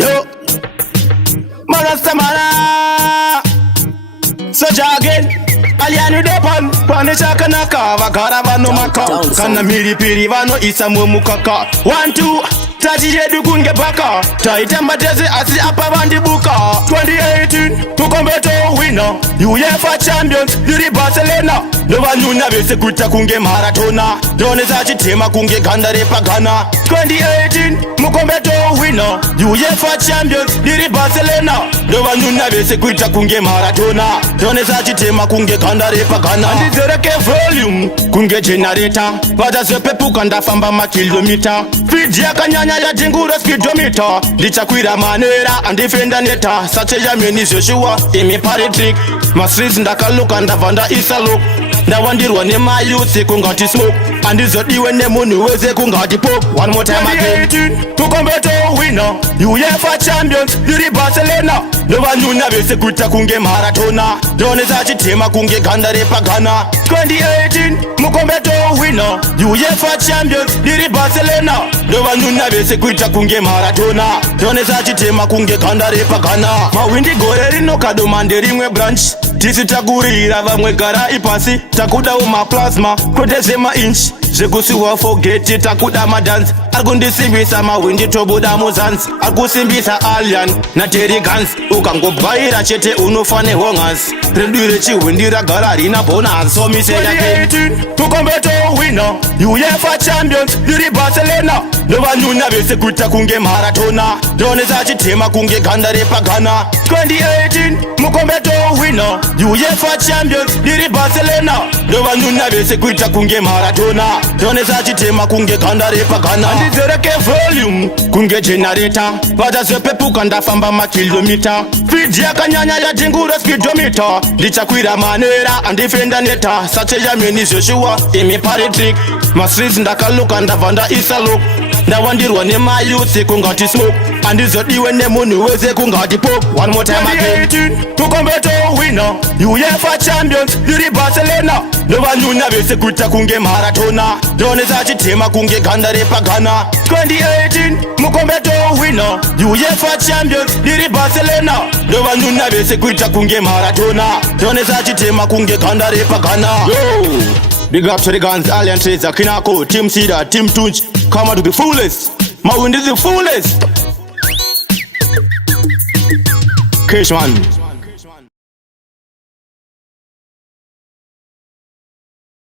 Yo, Marastamana, so jogging. Alianu depan, panisha kana kava karavano maka. Kana miri piri vano isamu mukaka. 1, 2, tajije dukunge baka. Taitamba tezi asi apa vandi buka. 2018, tukombeto winner. UEFA champions, diri Barcelona. Nova nyuna vese kuta kunge maratona. Drone za chitema kunge gandare pagana. 2018, mukombeto winner. UEFA champions, diri Barcelona. Nova nyuna vese kuta kunge maratona. Drone za chitema kunge gandare pagana. Andizereke volume, kunge generator. Vada zepe pukanda famba makilomita. Fiji ya kanyanya ya jingura speedometer. Lichakwira manera, andifenda neta. Sache ya meni Joshua, imi paritrick. Masriz ndakaluka ndavanda isalook. Ndawandirwa nemayusi kungati smoke. Andizodiwe nemunu weze kungati pop. One more time again. Tukombeto winner. UEFA champions, diri Barcelona. Nova nyuna vese kuta kunge maratona. Drone za chitema kunge gandare pagana. 2018, mukombeto winner. UEFA champions, diri Barcelona. Nova nyuna vese kuta kunge maratona. Drone za chitema kunge gandare pagana. Mawindi gore rino kadomande rimwe branch. Tisi takurira vamwe gara ipasi. Takuda uma plasma, koteze ma inch. Zekusiwa forget takuda madance. Argundisimbisa mawindi tobuda muzansi. Argusimbisa alien na Terry Guns. Ukangobvaira chete unofane hongas. Redure chiwindira gara rina bonus. So mi say again, tukombeto winner. UEFA champions, diri Barcelona. Nova nyuna vese kuta kunge maratona. Drone za chitema kunge gandare pagana. 2018, mukombeto winner. UEFA champions, diri Barcelona. Nova nyuna vese kuta kunge maratona. Drone za chitema kunge gandare pagana. Andizereke volume, kunge generator. Vada zepe pukanda famba makilomita. Fiji ya kanyanya ya jingura speedometer. Lichakwira manera, andifenda neta. Sache ya meni Joshua, imi paritrick. Masriz ndakaluka ndavanda isalook. Ndawandirwa nemayusi kungati smoke. Andizodiwe nemunu weze kungati pop. One more time again. Tukombeto winner. UEFA champions, diri Barcelona. Nova nyuna vese kuta kunge maratona. Drone za chitema kunge gandare pagana. 2018, mukombeto winner. UEFA champions, diri Barcelona. Nova nyuna vese kuta kunge maratona. Drone za chitema kunge gandare pagana. Yo! Big up to the guns, Alien Tracer, Kinako, Team Cedar, Team Tunch. Come on to be foolish. My wind is the foolish. Cash man.